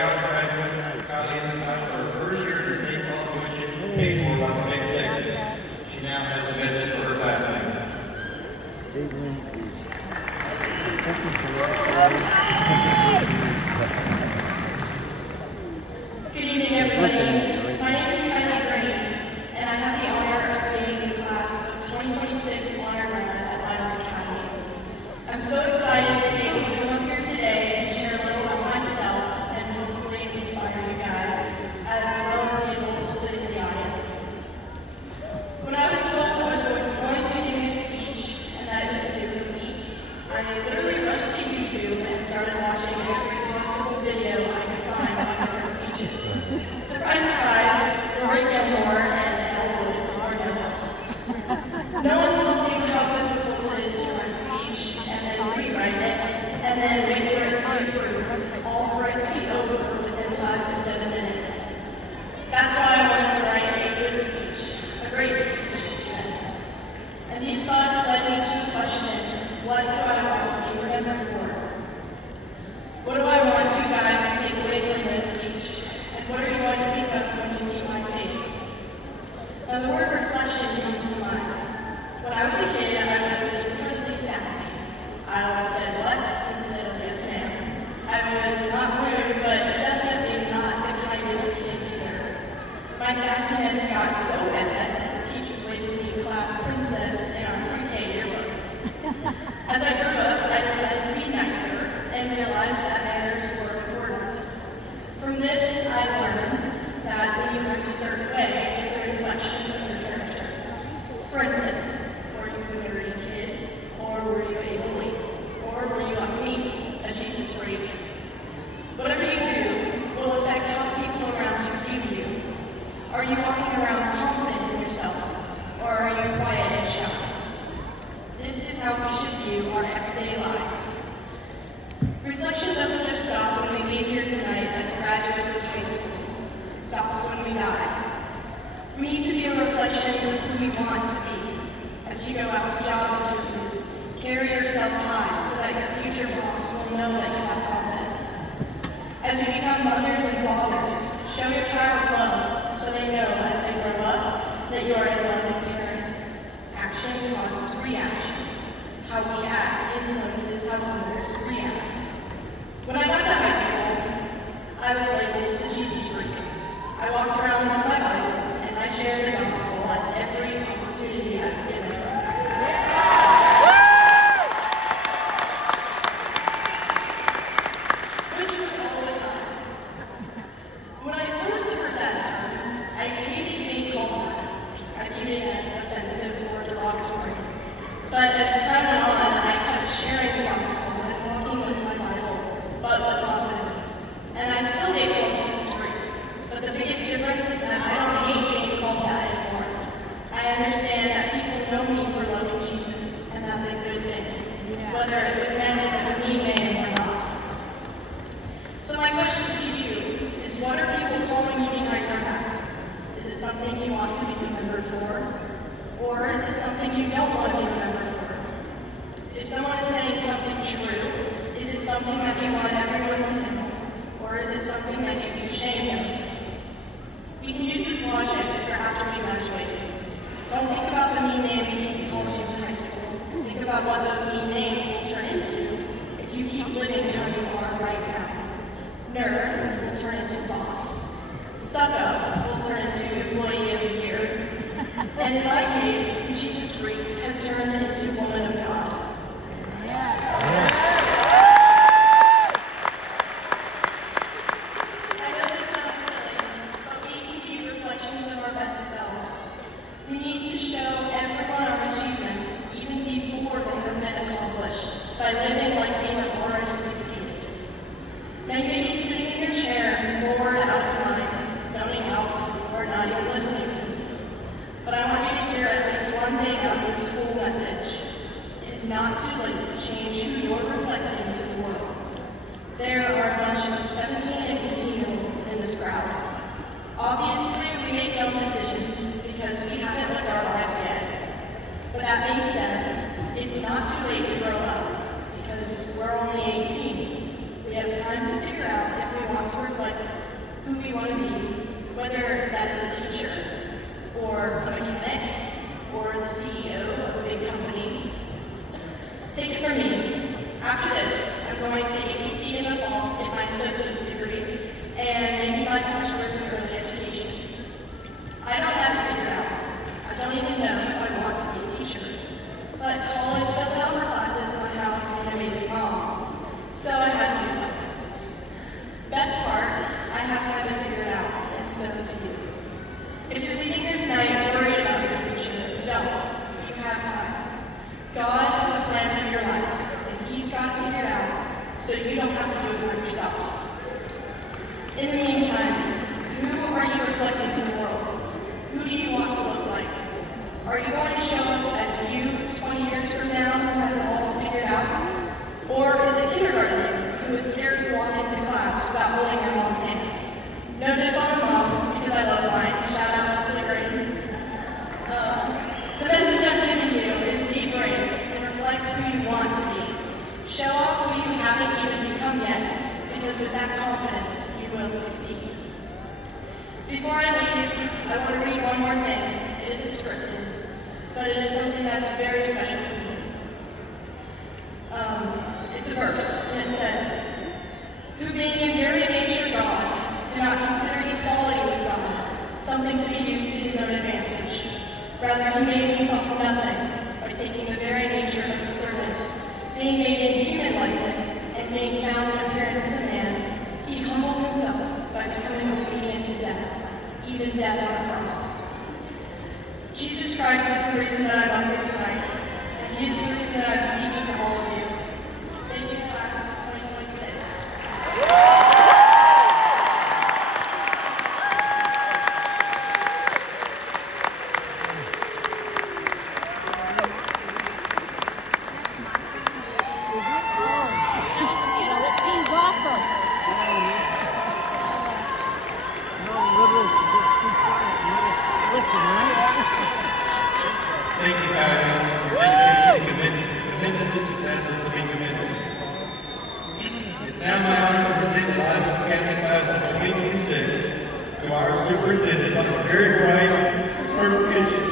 college graduate, Kylie is entitled to her first year of state college tuition paid for by the state of Texas. She now has a message for her classmates. Caitlin is the second to last Good evening, everybody. My name is Kylie Greene, and I have the honor of leading the class of 2026 honor grad at Kylie. I'm so excited to be able to come up here today and share a little about myself and hopefully inspire you guys, as well as the adults sitting in the audience. When I was told I was going to be giving a speech and that it was due in a week, I literally rushed to YouTube and started watching every possible video I could find on different speeches. Surprise, surprise, Rory Gilmore and Elwood's are no. No one tells you how difficult it is to write a speech and then rewrite it and then wait for it to be approved, all for it to be over within 5 to 7 minutes. That's why I wanted to write a good speech, a great speech. And these thoughts led me to the question, what do I want to be remembered for? What do I want you guys to take away from this speech? And what are you going to think of when you see my face? Now the word reflection comes to mind. When I was a kid, I was incredibly sassy. I always said what instead of yes ma'am. I was not rude, but definitely not the kindest kid either. My sassiness got so bad that the teachers labeled me class princess in our pre-K yearbook. As I grew up, I decided to be nicer and realized that manners were important. From this, I learned that when you act a certain way, it's a reflection of your character. For instance, were you a nerdy kid, or were you a bully, or were you like me, a Jesus freak? Whatever you do will affect how people around you view you. Are you walking around confident in yourself, or are you quiet and shy? This is how we should view our everyday lives. Reflection doesn't just stop when we leave here tonight as graduates of high school. It stops when we die. We need to be a reflection of who we want to be. As you go out to job interviews, carry yourself high so that your future boss will know that you have confidence. As you become mothers and fathers, show your child love so they know as they grow up that you are a loving parent. Action causes reaction. How we act influences how others react. When I got to high school, I was labeled the Jesus freak. I walked around with my Bible, and I shared the gospel at every opportunity I was given. Which was all the time. When I first heard that term, I hated being called that. I viewed it as offensive or derogatory. But as time went on, I kept sharing the gospel and walking with my Bible, but with confidence. And I still hate being Jesus freak. But the biggest difference is that I don't hate being called that anymore. I understand that people know me for loving Jesus, and that's a good thing, whether it was meant as a mean name or not. So my question to you is, what are people calling you behind your back? Is it something you want to be remembered for? Or is it something you don't want to be remembered for? If someone is saying something true, is it something that you want everyone to know? Or is it something that you'd be ashamed of? We can use this logic for after we graduate. Don't think about the mean names people called you in high school. Think about what those mean names will turn into if you keep living how you are right now. Nerd will turn into boss. Suck up will turn into employee of the year. And in my case, Jesus freak has turned into woman of God. I know this sounds silly, but we can be reflections of our best selves. We need to show everyone our achievements, even before they have been accomplished, by living like we have already succeeded. Now you may be sitting in your chair, bored out of your mind, zoning out, or not even listening to me. But I want you to hear at least one thing out of this whole message. It is not too late to change who you're reflecting to the world. There are a bunch of 17 and 18-year-olds in this crowd. Obviously, we make dumb decisions because we haven't lived our lives yet. But that being said, it's not too late to grow up because we're only 18. We have time to figure out if we want to reflect or a mechanic, or the CEO of a big company. Take it from me. After this, I'm going to ATC in the fall to get my associate's degree and maybe my bachelor's in early education. I don't have it figured out. I don't even know if I want to be a teacher. But college doesn't offer classes on how to be an amazing mom, so I had to do something. Best part, I have to have it figured out, and so do you. If you're leaving here tonight worried about your future, don't. You have time. God has a plan for your life, and He's got it figured out, so you don't have to do it for yourself. In the meantime, who are you reflecting to the world? Who do you want to look like? Are you going to show up as you 20 years from now who has it all figured out? Or is it kindergarten who is scared to walk into class without holding your mom's hand? No diss on the moms, because I love mine. Shout out to the Greene. The message I'm giving you is be brave and reflect who you want to be. Show off who you haven't even become yet, because with that confidence, you will succeed. Before I leave, I want to read one more thing. It isn't scripted, but it is something that's very special to me. It's a verse, and it says, "Who being in very nature God, did not consider equality with God something to be used to His own advantage. Rather, He made Himself nothing by taking the very nature of a servant, being made in human likeness, and being found in appearance as a man, He humbled Himself by becoming obedient to death, even death on a cross." Jesus Christ is the reason that I'm up here tonight, and He is the reason that I'm speaking to all of you. Thank you, class of 2026. Thank you, Kylie. Your dedication and commitment to success is to be commended. It's now my honor to present the live academy class of 2026 to our superintendent, Dr. Very Bright, for certification